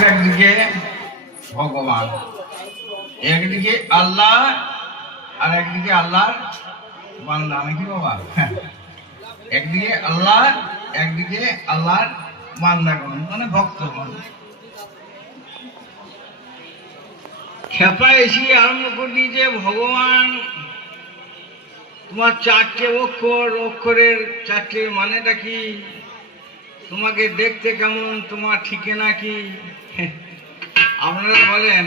আমাদের একদিকে ভগবান, একদিকে আল্লাহ আর একদিকে আল্লাহর বান্দা নাকি বাবা? একদিকে আল্লাহ, একদিকে আল্লাহর বান্দাগণ মানে ভক্তগণ। খেপা এসে আরম্ভ করে দিয়েছে ভগবান তোমার চারটে অক্ষর, অক্ষরের চারটে মানেটা কি, তোমাকে দেখতে কেমন, তোমার ঠিকানা কি? আপনারা বলেন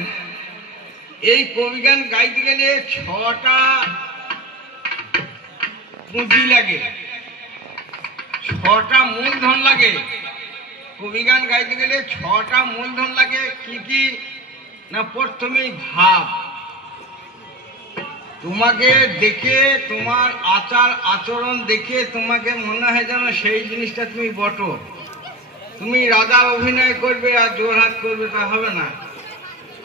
এই কবিগান গাইতে গেলে 6টা পুঁজি লাগে, 6টা মূলধন লাগে। কবিগান গাইতে গেলে 6টা মূলধন লাগে। কি কি না, প্রথমেই ভাব। তোমাকে দেখে, তোমার আচার আচরণ দেখে তোমাকে মনে হয় যেন সেই জিনিসটা তুমি বটো। তুমি রাজা অভিনয় করবে আর জোরহাট করবে তা হবে না,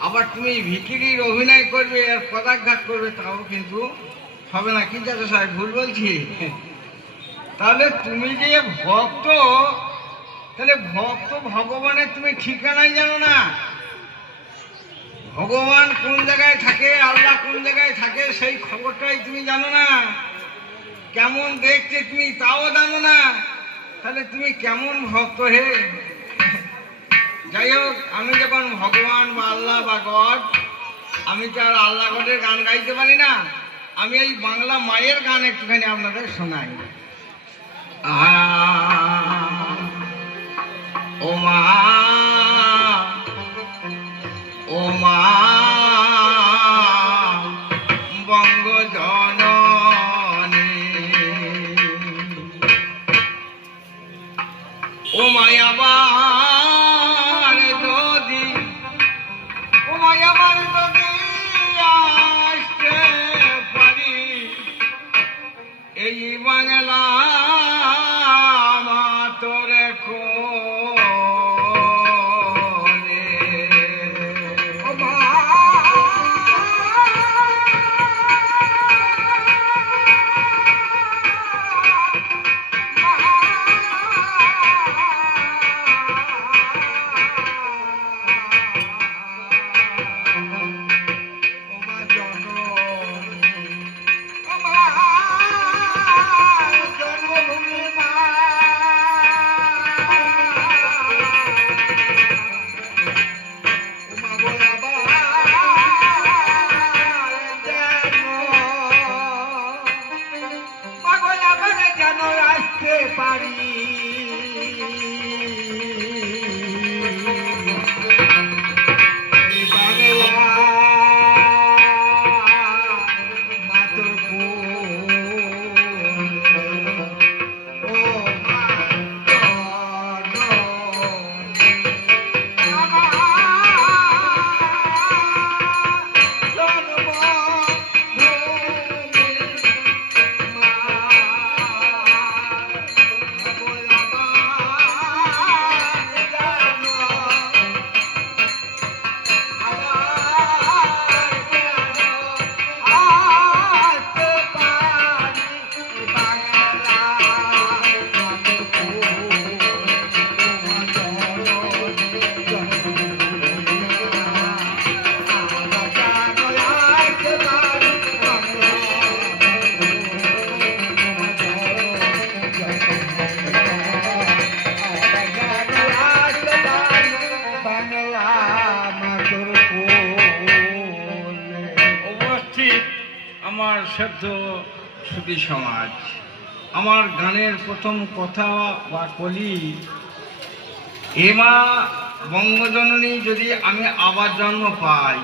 আবার তুমি ভিখিরির অভিনয় করবে আর পদাঘাত করবে তাও কিন্তু হবে না। কি চাচা সাহেব ভুল বলছি? তাহলে তুমি যে ভক্ত, তাহলে ভক্ত ভগবানের তুমি ঠিকানাই জানো না। ভগবান কোন জায়গায় থাকে, আল্লাহ কোন জায়গায় থাকে সেই খবরটাই তুমি জানো না। কেমন দেখতে তুমি তাও জানো না, তাহলে তুমি কেমন ভক্ত হে? যাই হোক, আমি যখন ভগবান বা আল্লাহ বা গড, আমি তো আর আল্লাহ গডের গান গাইতে পারি না। আমি এই বাংলা মায়ের গান একটুখানি আপনাদের শোনাই। ও মা, ও মা বঙ্গ জননী, ও মায়াবার যদি, ও মায়াবার যদি আসতে পারি এই বাংলা তোরে পারি আমার শ্রদ্ধ সুধী সমাজ। আমার গানের প্রথম কথা বা কলি, হেমা বঙ্গজননী যদি আমি আবার জন্ম পাই,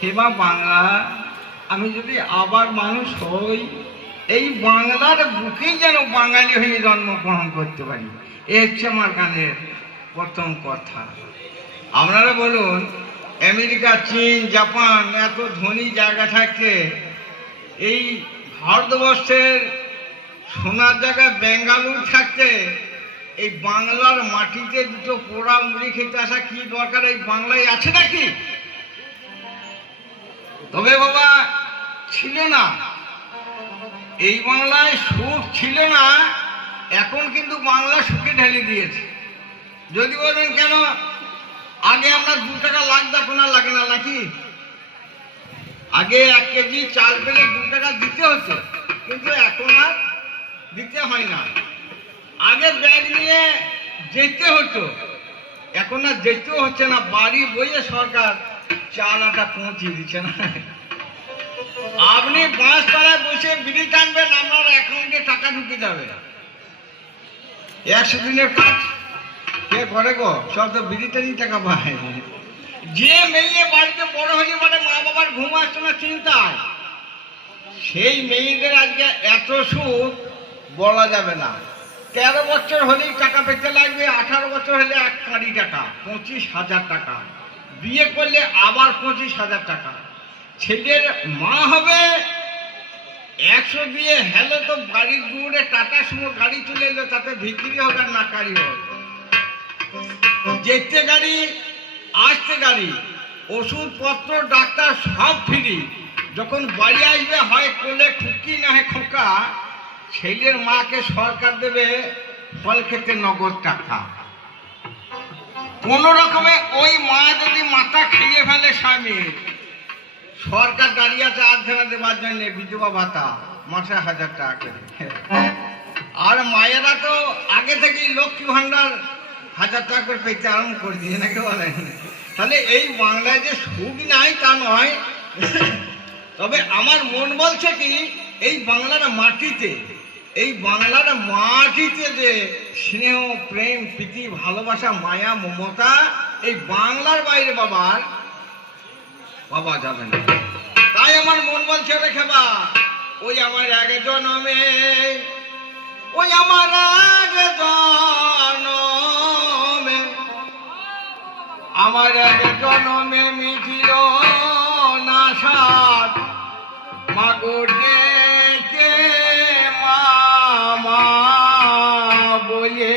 হেমা বাংলা আমি যদি আবার মানুষ হই, এই বাংলার বুকেই যেন বাঙালি হয়ে জন্মগ্রহণ করতে পারি। এ হচ্ছে আমার গানের প্রথম কথা। আপনারা বলুন, আমেরিকা, চীন, জাপান এত ধনী জায়গা থাকতে এই ভারতবর্ষের সোনার জায়গা বেঙ্গালুরু থাকতে এই বাংলার মাটিতে দুটো পোড়া মুড়ি খেতে আসা কি দরকার? এই বাংলায় আছে নাকি? তবে বাবা ছিল না, এই বাংলায় সুখ ছিল না, এখন কিন্তু বাংলা সুখে ঢেলে দিয়েছে। যদি বলেন কেন, আর আগে আমরা 2 টাকা লাগতো, এখন আর লাগে না নাকি? আগে 1 কেজি চাল পেলে 2 টাকা দিতে হতো, কিন্তু এখন আর দিতে হয় না। আগে ব্যাগ নিয়ে যেতে হতো, এখন আর যেতেও হচ্ছে না, বাড়ি বইয়ে সরকার চাল আটা পৌঁছে দিচ্ছে না। আপনি বাঁশতলায় বসে বিড়ি টানবেন, আপনার অ্যাকাউন্টে টাকা ঢুকে যাবে। 100 দিনের কাজ কে করে গো? সব তো বিড়িটারই টাকা পায়। যে মেয়ে বাড়িতে বড় হলে মানে মা বাবার ঘুম আসছে না চিন্তায়, সেই মেয়েদের আজকে এত সুখ বলা যাবে না। 13 বছর হলেই টাকা পেতে লাগবে, 18 বছর হলে 1 কোটি টাকা, 25,000 টাকা। বিয়ে করলে আবার 25,000 টাকা। ছেলের মা হবে 100 দিয়ে হেলে তো বাড়ির দূরে টাটা সুমো গাড়ি চলে এলো, তাতে ভিক্রি হোক আর নাকারি হোক, যেতে গাড়ি আসতে গাড়ি, ওষুধপত্র ডাক্তার সব ফ্রি। যখন বাড়ি আসবে হয় কোলে খুকি না হয় খোকা, ছেলের মাকে সরকার দেবে ফল খেতে নগদ টাকা। কোন রকমে ওই মা যদি মাথা খেয়ে ফেলে স্বামী, সরকার দাঁড়িয়ে আছে আর্ধেনা দেওয়ার জন্য বিধবা ভাতা মাসে 1000 টাকা করে। আর মায়েরা তো আগে থেকেই লক্ষ্মী ভান্ডার 1000 টাকা করে পেতে আরম্ভ করে দিয়ে নাকি বলেন। তাহলে এই বাংলায় যে সুখ নাই তা নয়, তবে আমার মন বলছে কি এই বাংলার মাটিতে, এই বাংলার মাটিতে যে স্নেহ প্রেম প্রীতি ভালোবাসা মায়া মমতা, এই বাংলার বাইরে বাবা যাবে না। তাই আমার মন বলছে রেখে বা ওই আমার এক জনমে, ওই আমার এক জনমে, আমার এক জনমে মিছিল না সাত মাগো ডেকে মামা বলে।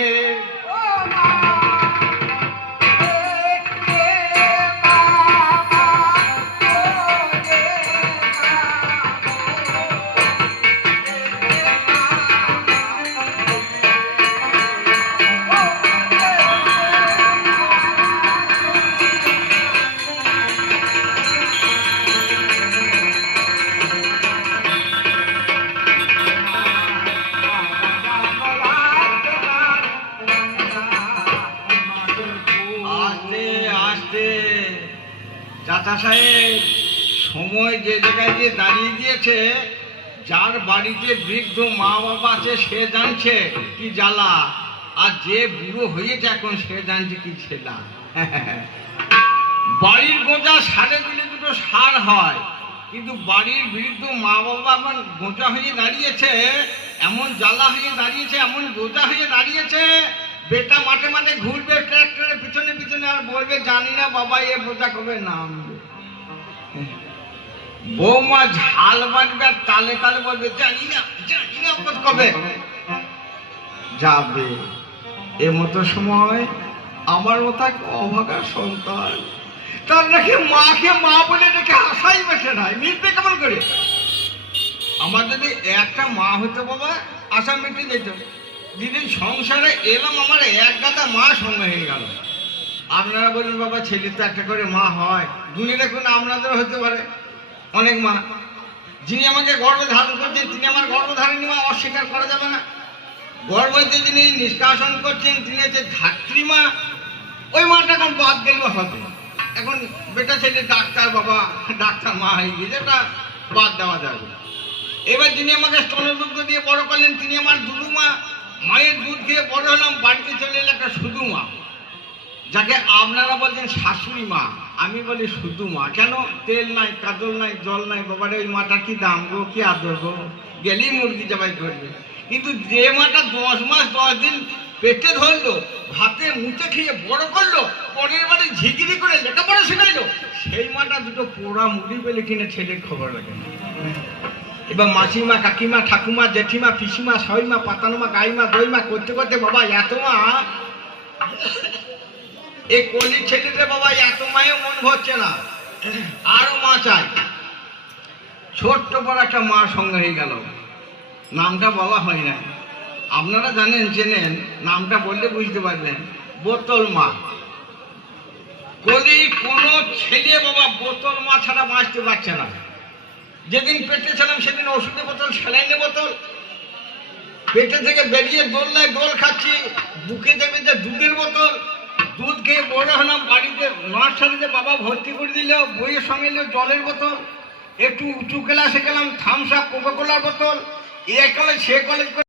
চাচা সাহেব, সময় যে জায়গায় যে দাঁড়িয়ে দিয়েছে, যার বাড়িতে বৃদ্ধ মা বাবা আছে সে জানছে কি জ্বালা, আর যে বুড়ো হয়েছে এখন সে জানছে কি ছেলা। বাড়ির গোঁজা সারে দিলে দুটো সার হয়, কিন্তু বাড়ির বৃদ্ধ মা বাবা আমার গোঁজা হয়ে দাঁড়িয়েছে, এমন জ্বালা হয়ে দাঁড়িয়েছে, এমন গোঁজা হয়ে দাঁড়িয়েছে, বেটা মাঠে মাঠে ঘুরবে ট্রাক্টরের পিছনে পিছনে আর বলবে জানি না বাবা এ বোঝা কবে নামবে। বৌমা ঝাল বাজবে আর তালে তালে বলবে জানি না কবে যাবে। এ মতো সময় আমার মতো এক অভাগা সন্তান, তার নাকি মাকে মা বলে রেখে আশাই বেঁচে নাই, মিটবে কেমন করে? আমার যদি একটা মা হতো বাবা, আশা মিটে যেত। যেদিন সংসারে এলাম আমার এক গাদা মা সঙ্গে হয়ে গেল। আপনারা বলুন বাবা ছেলে তো একটা করে মা হয়, গুনে দেখুন আপনাদের হতে পারে অনেক মা। যিনি আমাকে গর্ভে ধারণ করছেন তিনি আমার গর্ভধারিণী মা, অস্বীকার করা যাবে না। গর্ভতে যিনি নিষ্কাশন করছেন তিনি হচ্ছে ধাত্রীমা, ওই মাটা এখন বাদ গেলেও হবে। এখন বেটা ছেলে ডাক্তার বাবা, ডাক্তার মা হয়ে গিয়েছে, এটা বাদ দেওয়া যাবে। এবার যিনি আমাকে স্তনদুগ্ধ দিয়ে বড় করলেন তিনি আমার দুধু মা, মায়ের দুধ খেয়ে বড় হলাম, বাড়িতে চলে এলে একটা শুধু মা, যাকে আপনারা বলছেন শাশুড়ি মা, আমি বলি শুধু মা। কেন? তেল নাই, কাজল নাই, জল নাই, বাবারে ওই মাটা কি দাম গো, কি আদর গো, গেলেই মুরগি জবাই করবে। কিন্তু যে মাটা 10 মাস 10 দিন পেটে ধরলো, ভাতে মুখে খেয়ে বড় করলো, পরের বাড়ি ঝিগিরি করে লেখাপড়া শেখাইলো, সেই মাটা দুটো পোড়া মুড়ি পেলে কিনে ছেলের খবর রাখে। এবার মাসিমা, কাকিমা, ঠাকুমা, জেঠিমা, পিসিমা, সইমা, পাতানোমা, গাইমা, দইমা করতে করতে বাবা এত মা, এই কলির ছেলেদের বাবা এত মায়েও মন ভরছে না, আরো মা চাই। ছোট্ট বড় একটা মা সঙ্গে হয়ে গেল, নামটা বলা হয় না, আপনারা জানেন চেনেন, নামটা বললে বুঝতে পারবেন, বোতল মা। কলি কোনো ছেলে বাবা বোতল মা ছাড়া বাঁচতে পারছে না। যেদিন পেটে ছিলাম সেদিন ওষুধের বোতল, স্যালাইনের বোতল, পেটে থেকে বেরিয়ে দোলনায় দোল খাচ্ছি, বুকে দেবে যে দুধের বোতল, দুধ খেয়ে বড় হলাম। বাড়িতে নার্সারিতে বাবা ভর্তি করে দিল, বইয়ের সঙ্গে এলো জলের বোতল, একটু উঁচু ক্লাসে গেলাম থামস আপ কোকা কোলার বোতল, এ কলেজ সে কলেজ।